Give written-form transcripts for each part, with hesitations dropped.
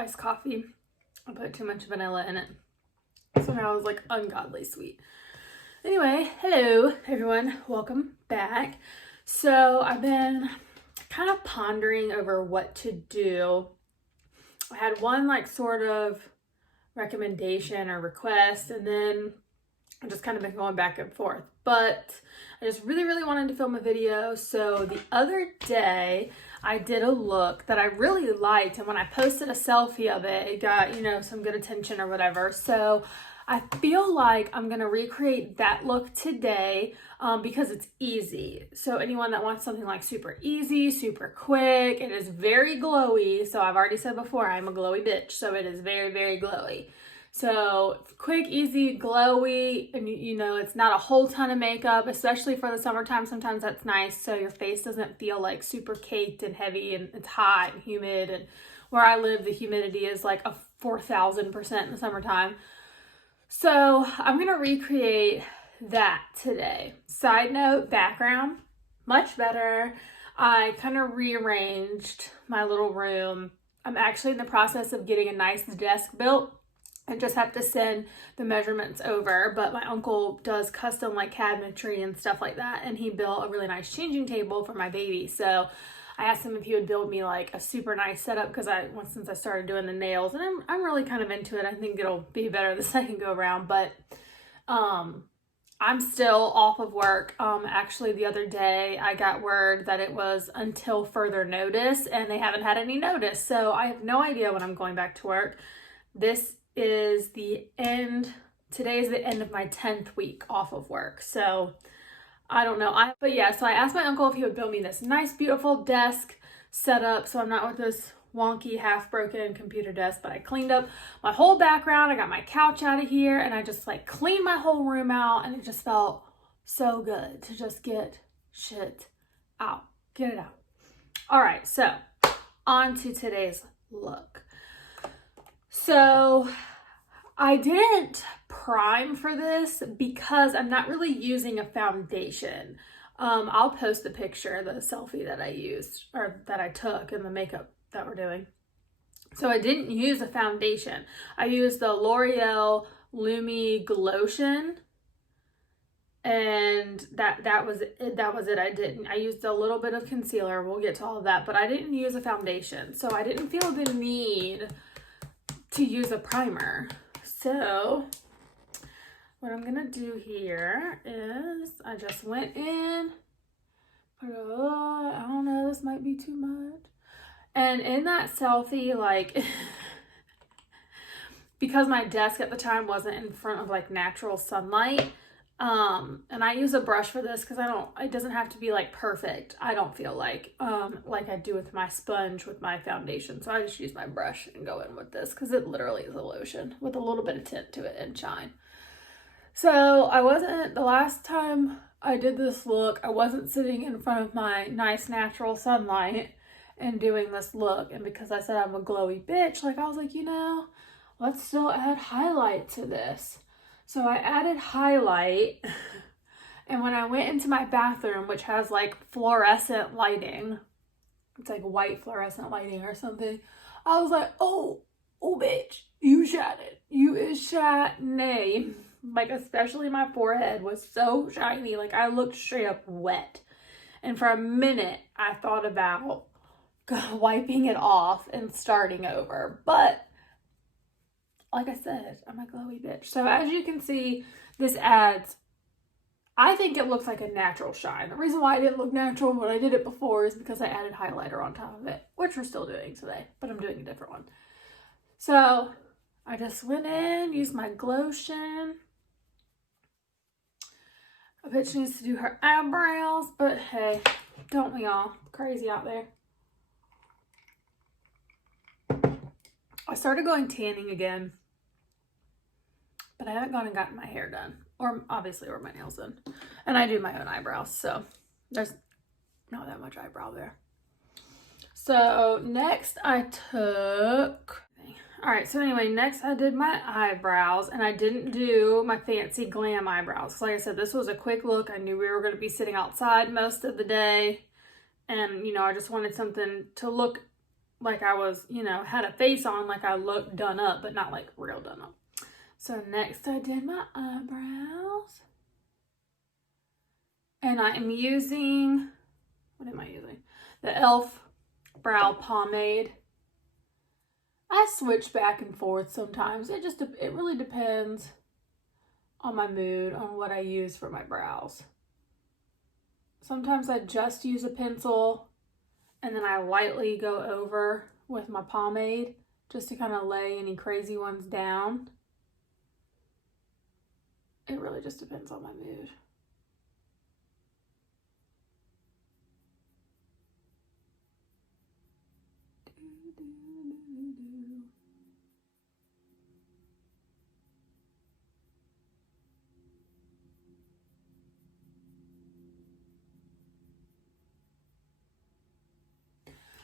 iced coffee. I put too much vanilla in it. So now it's like ungodly sweet. Anyway, hello everyone. Welcome back. So I've been kind of pondering over what to do. I had one like sort of recommendation or request, and then I've just kind of been going back and forth. But I just really wanted to film a video. So the other day I did a look that I really liked, and when I posted a selfie of it, it got, you know, some good attention or whatever. So I feel like I'm gonna recreate that look today because it's easy. So anyone that wants something like super easy, super quick, it is very glowy. So I've already said before, I'm a glowy bitch. So it is very glowy. So quick, easy, glowy, and you know, it's not a whole ton of makeup, especially for the summertime. Sometimes that's nice, so your face doesn't feel like super caked and heavy and it's hot and humid. And where I live, the humidity is like a 4,000% in the summertime. So I'm gonna recreate that today. Side note, background, much better. I kind of rearranged my little room. I'm actually in the process of getting a nice desk built. I just have to send the measurements over, but my uncle does custom like cabinetry and stuff like that, and he built a really nice changing table for my baby. So I asked him if he would build me like a super nice setup because since I started doing the nails, and I'm really kind of into it. I think it'll be better the second go around, but I'm still off of work. Actually the other day I got word that it was until further notice, and they haven't had any notice. So I have no idea when I'm going back to work. This is the end. Today is the end of my 10th week off of work. So I don't know. But yeah, so I asked my uncle if he would build me this nice, beautiful desk setup. So I'm not with this wonky, half broken computer desk, but I cleaned up my whole background. I got my couch out of here, and I just like cleaned my whole room out, and it just felt so good to just get shit out, get it out. All right, so on to today's look. So I didn't prime for this because I'm not really using a foundation. I'll post the picture, the selfie that I used or that I took, and the makeup that we're doing. So I didn't use a foundation. I used the L'Oreal Lumi Glotion, and that was it. I used a little bit of concealer. We'll get to all of that, but I didn't use a foundation. So I didn't feel the need to use a primer. So what I'm gonna do here is I just went in, I don't know, this might be too much. And in that selfie, like, because my desk at the time wasn't in front of like natural sunlight, and I use a brush for this because it doesn't have to be like perfect. I don't feel like I do with my sponge with my foundation. So I just use my brush and go in with this because it literally is a lotion with a little bit of tint to it and shine. So the last time I did this look, I wasn't sitting in front of my nice natural sunlight and doing this look. And because I said I'm a glowy bitch, like I was like, you know, let's still add highlight to this. So I added highlight, and when I went into my bathroom, which has like fluorescent lighting, it's like white fluorescent lighting or something, I was like, oh bitch, you shot it. You is shot nay. Like, especially my forehead was so shiny, like I looked straight up wet. And for a minute, I thought about wiping it off and starting over, but like I said, I'm a glowy bitch. So as you can see, this adds, I think it looks like a natural shine. The reason why I didn't look natural when I did it before is because I added highlighter on top of it, which we're still doing today, but I'm doing a different one. So I just went in, used my Glotion. A bitch needs to do her eyebrows, but hey, don't we all? Crazy out there. I started going tanning again, but I haven't gone and gotten my hair done, or my nails done. And I do my own eyebrows, so there's not that much eyebrow there. So next I took, all right, so anyway, next I did my eyebrows, and I didn't do my fancy glam eyebrows. Like I said, this was a quick look. I knew we were going to be sitting outside most of the day, and you know, I just wanted something to look like I was, you know, had a face on, like I looked done up, but not like real done up. So next I did my eyebrows. And I am using, what am I using? The e.l.f. brow pomade. I switch back and forth sometimes. It really depends on my mood, on what I use for my brows. Sometimes I just use a pencil and then I lightly go over with my pomade just to kind of lay any crazy ones down. It really just depends on my mood.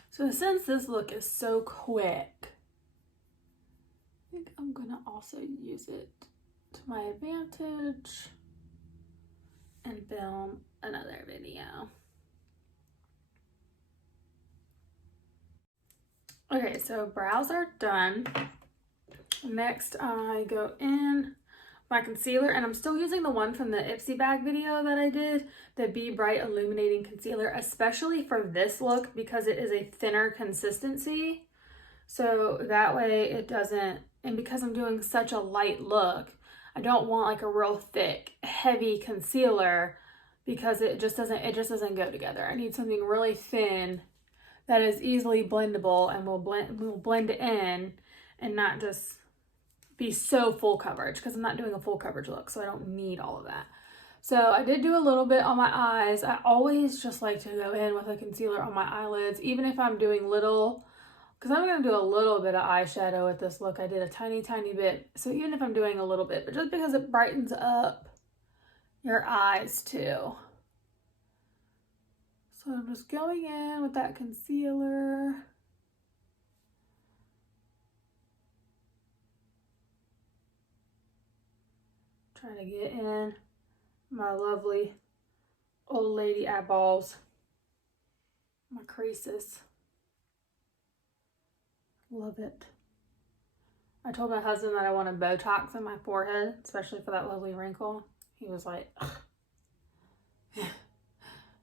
So since this look is so quick, I think I'm gonna also use it to my advantage and film another video. Okay, so brows are done. Next, I go in my concealer, and I'm still using the one from the Ipsy bag video that I did, the Be Bright Illuminating Concealer, especially for this look because it is a thinner consistency. So that way it doesn't, and because I'm doing such a light look, I don't want like a real thick, heavy concealer because it just doesn't go together. I need something really thin that is easily blendable and will blend in and not just be so full coverage, because I'm not doing a full coverage look, so I don't need all of that. So I did do a little bit on my eyes. I always just like to go in with a concealer on my eyelids, even if I'm doing little, because I'm going to do a little bit of eyeshadow with this look. I did a tiny bit, so even if I'm doing a little bit, but just because it brightens up your eyes too. So I'm just going in with that concealer. Trying to get in my lovely old lady eyeballs, my creases. Love it. I told my husband that I wanted Botox in my forehead, especially for that lovely wrinkle. He was like, ugh.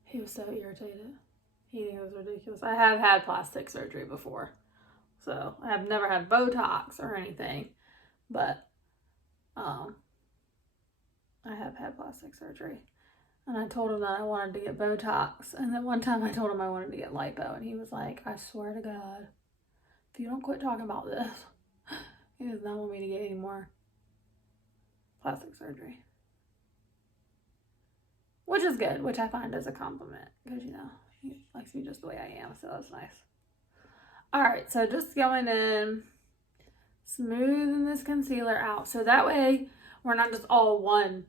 He was so irritated. He knew it was ridiculous. I have had plastic surgery before, so I have never had Botox or anything, but I have had plastic surgery. And I told him that I wanted to get Botox. And then one time I told him I wanted to get lipo. And he was like, I swear to God, if you don't quit talking about this, he does not want me to get any more plastic surgery. Which is good, which I find is a compliment. Because, you know, he likes me just the way I am. So that's nice. Alright, so just going in, smoothing this concealer out. So that way we're not just all one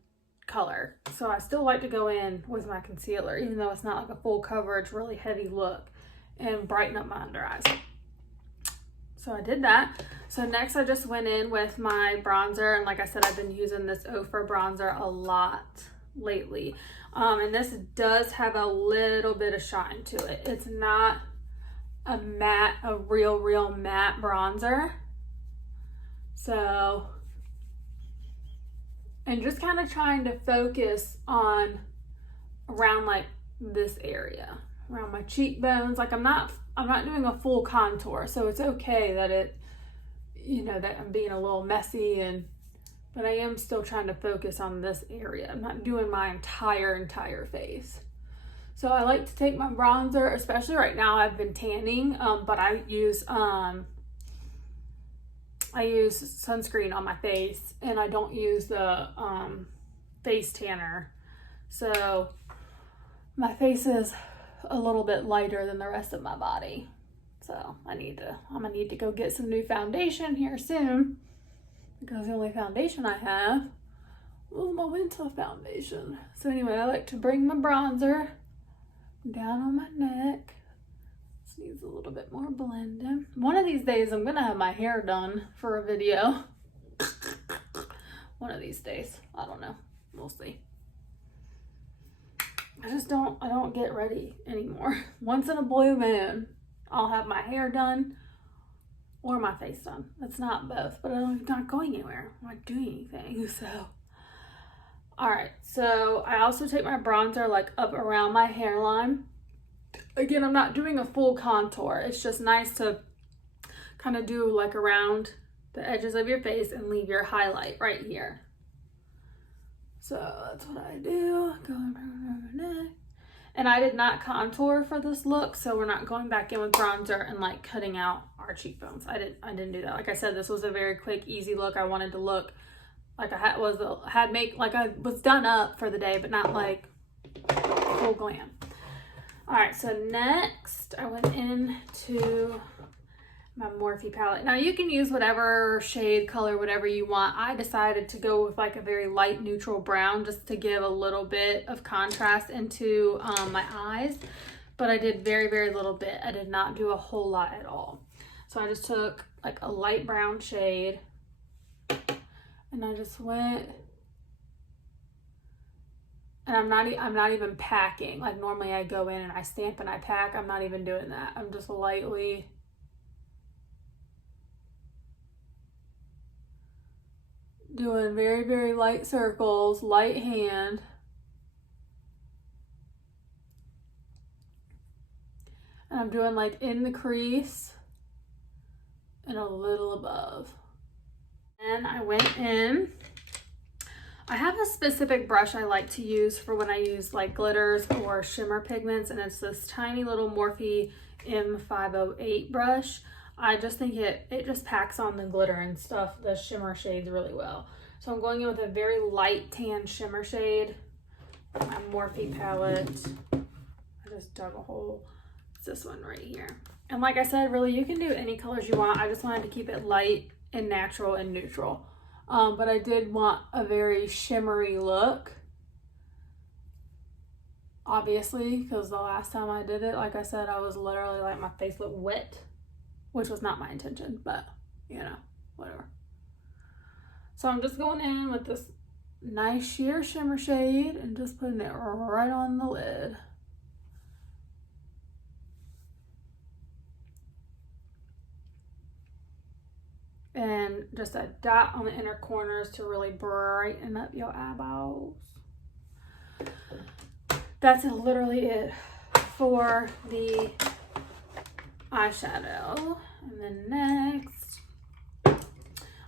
color. So I still like to go in with my concealer, even though it's not like a full coverage, really heavy look, and brighten up my under eyes. So I did that. So next I just went in with my bronzer, and like I said, I've been using this Ofra bronzer a lot lately. And this does have a little bit of shine to it. It's not a matte, a real matte bronzer. So, and just kind of trying to focus on around like this area, around my cheekbones. Like I'm not doing a full contour, so it's okay that it, you know, that I'm being a little messy, but I am still trying to focus on this area. I'm not doing my entire face. So I like to take my bronzer, especially right now I've been tanning, but I use sunscreen on my face, and I don't use the face tanner. So my face is a little bit lighter than the rest of my body. So I'm gonna need to go get some new foundation here soon, because the only foundation I have is my winter foundation. So anyway, I like to bring my bronzer down on my neck. This needs a little bit more blending. One of these days I'm gonna have my hair done for a video. One of these days. I don't know. We'll see. I don't get ready anymore. Once in a blue moon, I'll have my hair done or my face done. It's not both, but I'm not going anywhere. I'm not doing anything, so. All right, so I also take my bronzer like up around my hairline. Again, I'm not doing a full contour. It's just nice to kind of do like around the edges of your face and leave your highlight right here. So that's what I do. Going around my neck. And I did not contour for this look, so we're not going back in with bronzer and like cutting out our cheekbones. I didn't do that. Like I said, this was a very quick, easy look. I wanted to look like I was done up for the day, but not like full glam. All right, so next I went into my Morphe palette. Now you can use whatever shade, color, whatever you want. I decided to go with like a very light neutral brown just to give a little bit of contrast into my eyes, but I did very, very little bit. I did not do a whole lot at all. So I just took like a light brown shade and I just went, and I'm not even packing. Like normally I go in and I stamp and I pack. I'm not even doing that. I'm just lightly doing very, very light circles, light hand. And I'm doing like in the crease and a little above. And I went in. I have a specific brush I like to use for when I use like glitters or shimmer pigments, and it's this tiny little Morphe M508 brush. I just think it just packs on the glitter and stuff, the shimmer shades really well. So I'm going in with a very light tan shimmer shade. My Morphe palette. I just dug a hole. It's this one right here. And like I said, really you can do any colors you want. I just wanted to keep it light and natural and neutral. But I did want a very shimmery look. Obviously, because the last time I did it, like I said, I was literally like my face looked wet. Which was not my intention, but you know, whatever. So I'm just going in with this nice sheer shimmer shade and just putting it right on the lid. And just a dot on the inner corners to really brighten up your eyeballs. That's literally it for the eyeshadow. And then next,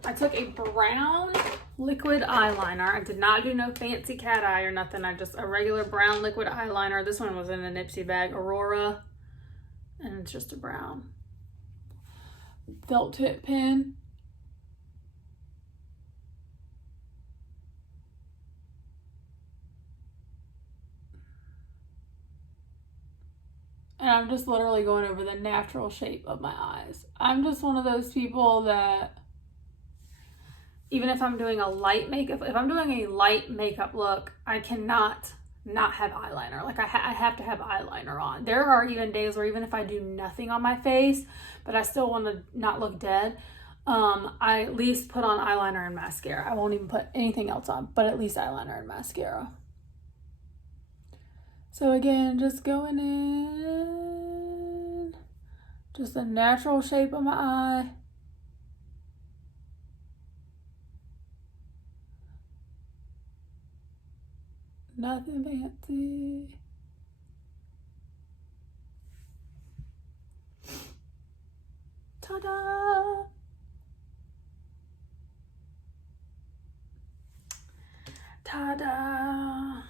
I took a brown liquid eyeliner. I did not do no fancy cat eye or nothing. I just a regular brown liquid eyeliner. This one was in a Nipsey bag, Aurora, and it's just a brown felt tip pen. And I'm just literally going over the natural shape of my eyes. I'm just one of those people that even if I'm doing a light makeup, if I'm doing a light makeup look, I cannot not have eyeliner. Like I have to have eyeliner on. There are even days where even if I do nothing on my face, but I still want to not look dead, I at least put on eyeliner and mascara. I won't even put anything else on, but at least eyeliner and mascara. So again, just going in, just the natural shape of my eye. Nothing fancy. Ta-da! Ta-da!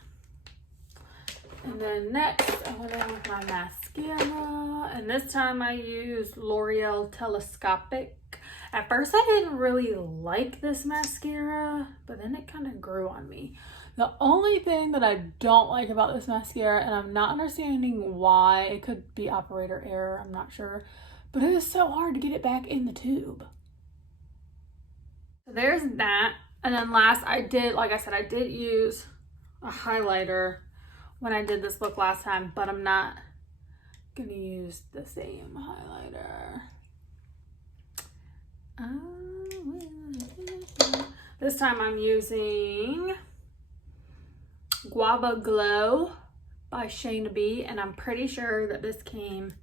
And then next, I went in with my mascara, and this time I used L'Oreal Telescopic. At first, I didn't really like this mascara, but then it kind of grew on me. The only thing that I don't like about this mascara, and I'm not understanding why, it could be operator error, I'm not sure, but it is so hard to get it back in the tube. So there's that. And then last, like I said, I did use a highlighter when I did this look last time, but I'm not gonna use the same highlighter. This time I'm using Guava Glow by Shayna B, and I'm pretty sure that this came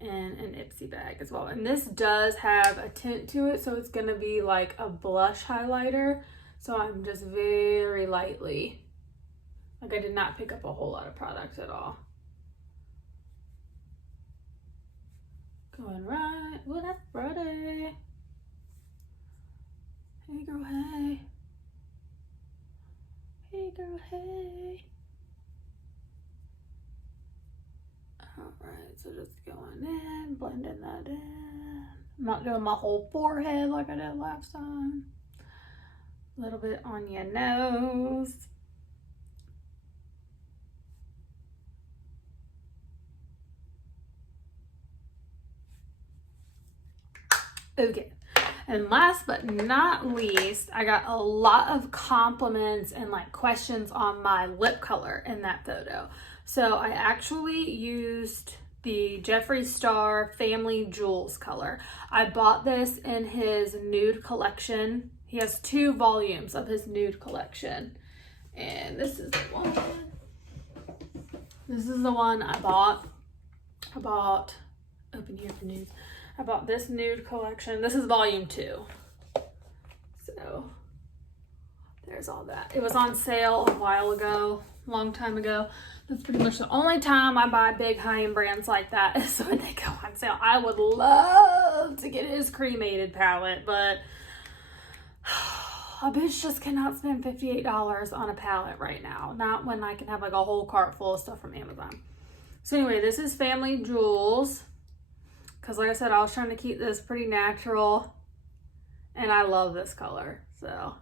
in an Ipsy bag as well. And this does have a tint to it, so it's gonna be like a blush highlighter. So I'm just very lightly, like I did not pick up a whole lot of product at all. Going right, well that's pretty. Hey girl, hey. Hey girl, hey. Alright, so just going in, blending that in. I'm not doing my whole forehead like I did last time. A little bit on your nose. Okay, and last but not least, I got a lot of compliments and like questions on my lip color in that photo. So I actually used the Jeffree Star Family Jewels color. I bought this in his nude collection. He has 2 volumes of his nude collection. And this is the one. This is the one I bought. Open here for nudes. I bought this nude collection. This is volume 2. So there's all that. It was on sale a while ago, long time ago. That's pretty much the only time I buy big high-end brands like that is when they go on sale. I would love to get his cremated palette, but a bitch just cannot spend $58 on a palette right now. Not when I can have like a whole cart full of stuff from Amazon. So anyway, this is Family Jewels. Because like I said, I was trying to keep this pretty natural. And I love this color, so.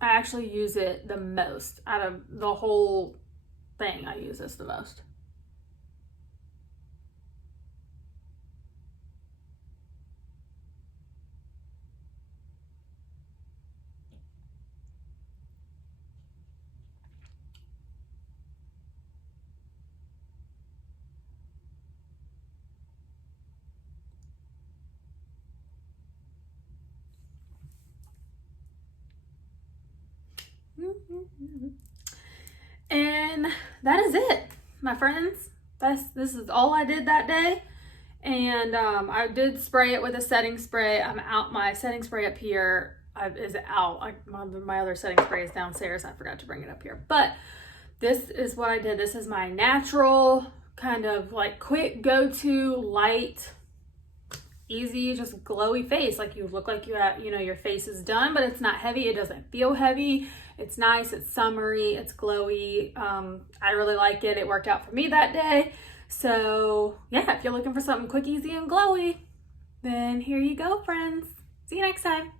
I actually use it the most. Out of the whole thing, I use this the most. And that is it, my friends. This is all I did that day. And I did spray it with a setting spray. I'm out. My setting spray up here is out. My other setting spray is downstairs. I forgot to bring it up here. But this is what I did. This is my natural kind of like quick go-to light, easy, just glowy face. Like you look like you have, you know, your face is done, but it's not heavy. It doesn't feel heavy. It's nice. It's summery. It's glowy. I really like it. It worked out for me that day. So yeah, if you're looking for something quick, easy, and glowy, then here you go, friends. See you next time.